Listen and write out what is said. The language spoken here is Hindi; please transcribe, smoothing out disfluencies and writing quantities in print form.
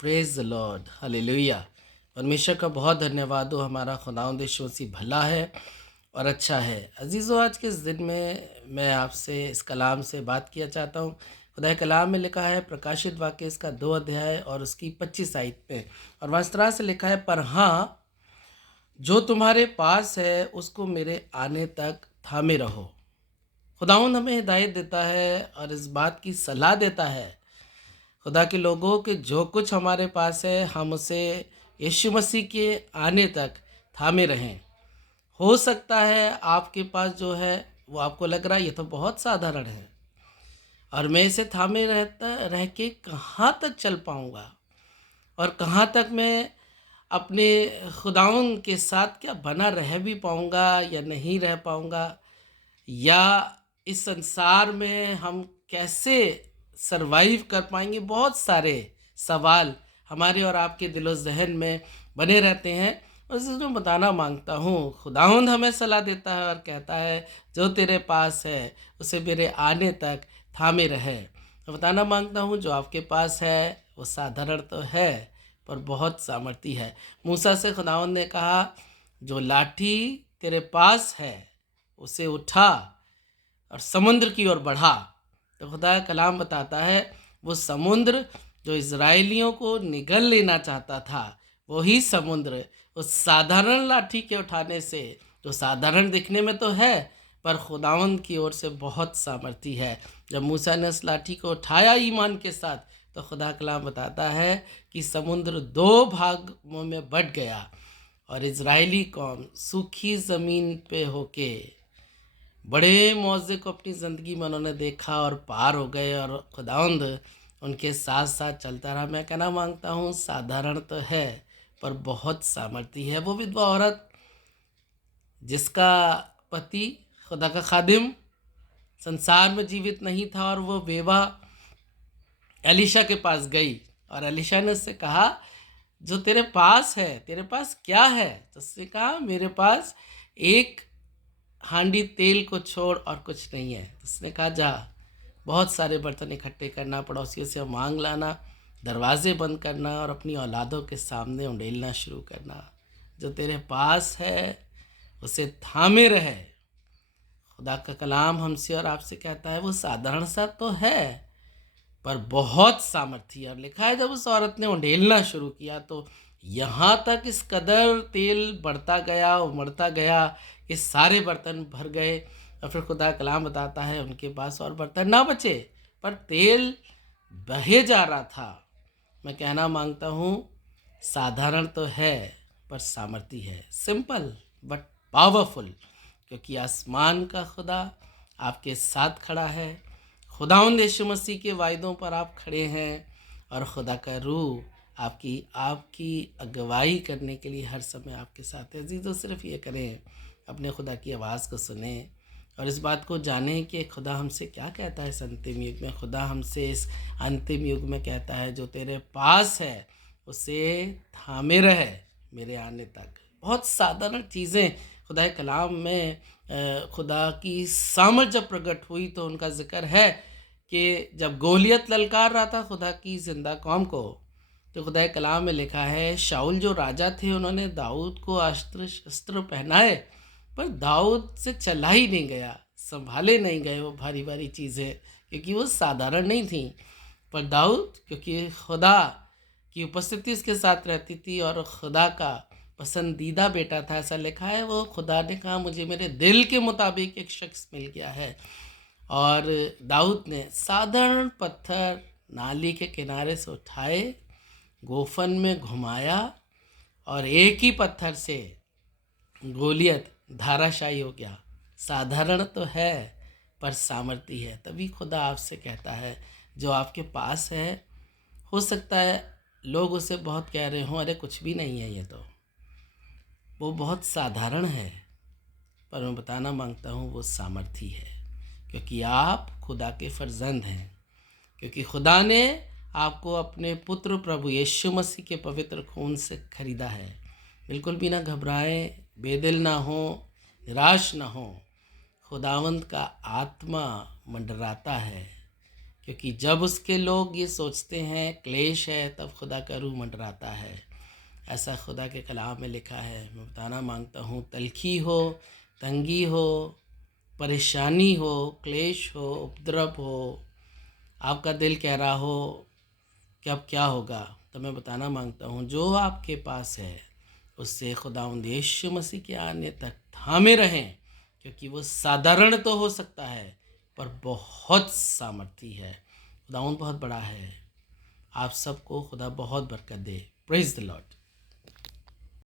Praise the Lord, hallelujah. परमेश्वर का बहुत धन्यवाद हो। हमारा खुदावंद यीशु मसीह भला है और अच्छा है। अजीज़ों, आज के इस दिन में मैं आपसे इस कलाम से बात किया चाहता हूँ। खुदा के कलाम में लिखा है, प्रकाशित वाक्य इसका 2 अध्याय और उसकी 25 आयत में, और वहाँ इस तरह से लिखा है, पर हाँ, जो तुम्हारे पास है उसको मेरे आने तक थामे रहो। खुदावंद हमें हिदायत देता है और इस बात की सलाह देता है, खुदा के लोगों के जो कुछ हमारे पास है हम उसे यीशु मसीह के आने तक थामे रहें। हो सकता है आपके पास जो है वो आपको लग रहा है ये तो बहुत साधारण है, और मैं इसे थामे रहता रह के कहाँ तक चल पाऊँगा, और कहाँ तक मैं अपने खुदाउन के साथ क्या बना रह भी पाऊँगा या नहीं रह पाऊँगा, या इस संसार में हम कैसे सरवाइव कर पाएंगे। बहुत सारे सवाल हमारे और आपके दिलो ज़हन में बने रहते हैं, और इसे मैं बताना मांगता हूँ। खुदावंद हमें सलाह देता है और कहता है, जो तेरे पास है उसे मेरे आने तक थामे रहे। मैं बताना मांगता हूँ, जो आपके पास है वो साधारण तो है पर बहुत सामर्थी है। मूसा से खुदावंद ने कहा, जो लाठी तेरे पास है उसे उठा और समुद्र की ओर बढ़ा। तो खुदा का कलाम बताता है, वो समुद्र जो इज़राइलियों को निगल लेना चाहता था, वही समुद्र उस साधारण लाठी के उठाने से, जो साधारण दिखने में तो है पर खुदावंद की ओर से बहुत सामर्थी है। जब मूसा ने उस लाठी को उठाया ईमान के साथ, तो खुदा का कलाम बताता है कि समुद्र 2 भागों में बट गया, और इज़राइली कौम सूखी ज़मीन पे होके बड़े मौजे को अपनी ज़िंदगी में उन्होंने देखा और पार हो गए, और खुदावंद उनके साथ साथ चलता रहा। मैं कहना मांगता हूँ, साधारण तो है पर बहुत सामर्थी है। वो विधवा औरत जिसका पति खुदा का खादिम संसार में जीवित नहीं था, और वो बेवा एलिशा के पास गई, और एलिशा ने उससे कहा, जो तेरे पास है, तेरे पास क्या है? तो उसने कहा, मेरे पास एक हांडी तेल को छोड़ और कुछ नहीं है। तो उसने कहा, जा बहुत सारे बर्तन इकट्ठे करना, पड़ोसियों से मांग लाना, दरवाजे बंद करना और अपनी औलादों के सामने उंडेलना शुरू करना। जो तेरे पास है उसे थामे रहे। खुदा का कलाम हमसे और आपसे कहता है, वो साधारण सा तो है पर बहुत सामर्थी है। और लिखा है, जब उस औरत ने उंडेलना शुरू किया तो यहाँ तक इस कदर तेल बढ़ता गया, उमड़ता गया कि सारे बर्तन भर गए। और फिर खुदा का कलाम बताता है, उनके पास और बर्तन ना बचे पर तेल बहे जा रहा था। मैं कहना मांगता हूँ, साधारण तो है पर सामर्थी है। सिंपल बट पावरफुल, क्योंकि आसमान का खुदा आपके साथ खड़ा है। खुदावंद यीशु मसीह के वायदों पर आप खड़े हैं, और खुदा का रूह आपकी आपकी अगुवाई करने के लिए हर समय आपके साथ है। अजीज़ों, सिर्फ ये करें, अपने खुदा की आवाज़ को सुने और इस बात को जानें कि खुदा हमसे क्या कहता है। इस अंतिम युग में खुदा हमसे इस अंतिम युग में कहता है, जो तेरे पास है उसे थामे रहे मेरे आने तक। बहुत साधारण चीज़ें खुदा के कलाम में खुदा की सामर्थ जब प्रकट हुई तो उनका जिक्र है कि जब गोलियत ललकार रहा था खुदा की जिंदा कौम को, तो खुदा के कलाम में लिखा है, शाऊल जो राजा थे उन्होंने दाऊद को अस्त्र शस्त्र पहनाए, पर दाऊद से चला ही नहीं गया, संभाले नहीं गए वो भारी भारी चीज़ें, क्योंकि वो साधारण नहीं थी। पर दाऊद, क्योंकि खुदा की उपस्थिति उसके साथ रहती थी और खुदा का पसंदीदा बेटा था, ऐसा लिखा है, वो खुदा ने कहा, मुझे मेरे दिल के मुताबिक एक शख्स मिल गया है। और दाऊद ने साधारण पत्थर नाली के किनारे से उठाए, गोफन में घुमाया, और एक ही पत्थर से गोलियत धाराशायी हो गया। साधारण तो है पर सामर्थी है। तभी खुदा आपसे कहता है, जो आपके पास है, हो सकता है लोग उसे बहुत कह रहे हों, अरे कुछ भी नहीं है, ये तो वो बहुत साधारण है, पर मैं बताना मांगता हूँ वो सामर्थी है, क्योंकि आप खुदा के फर्जंद हैं, क्योंकि खुदा ने आपको अपने पुत्र प्रभु यीशु मसीह के पवित्र खून से खरीदा है। बिल्कुल भी ना घबराएं, बेदिल ना हो, निराश ना हो। खुदावंत का आत्मा मंडराता है क्योंकि जब उसके लोग ये सोचते हैं क्लेश है, तब खुदा का रूह मंडराता है। ऐसा खुदा के कलाम में लिखा है। मैं बताना मांगता हूँ, तलखी हो, तंगी हो, परेशानी हो, क्लेश हो, उपद्रव हो, आपका दिल कह रहा हो कि अब क्या होगा, तो मैं बताना मांगता हूँ, जो आपके पास है उससे खुदावंद यीशु मसीह के आने तक थामे रहें, क्योंकि वो साधारण तो हो सकता है पर बहुत सामर्थी है। खुदावंद बहुत बड़ा है। आप सबको खुदा बहुत बरकत दे। Praise the Lord.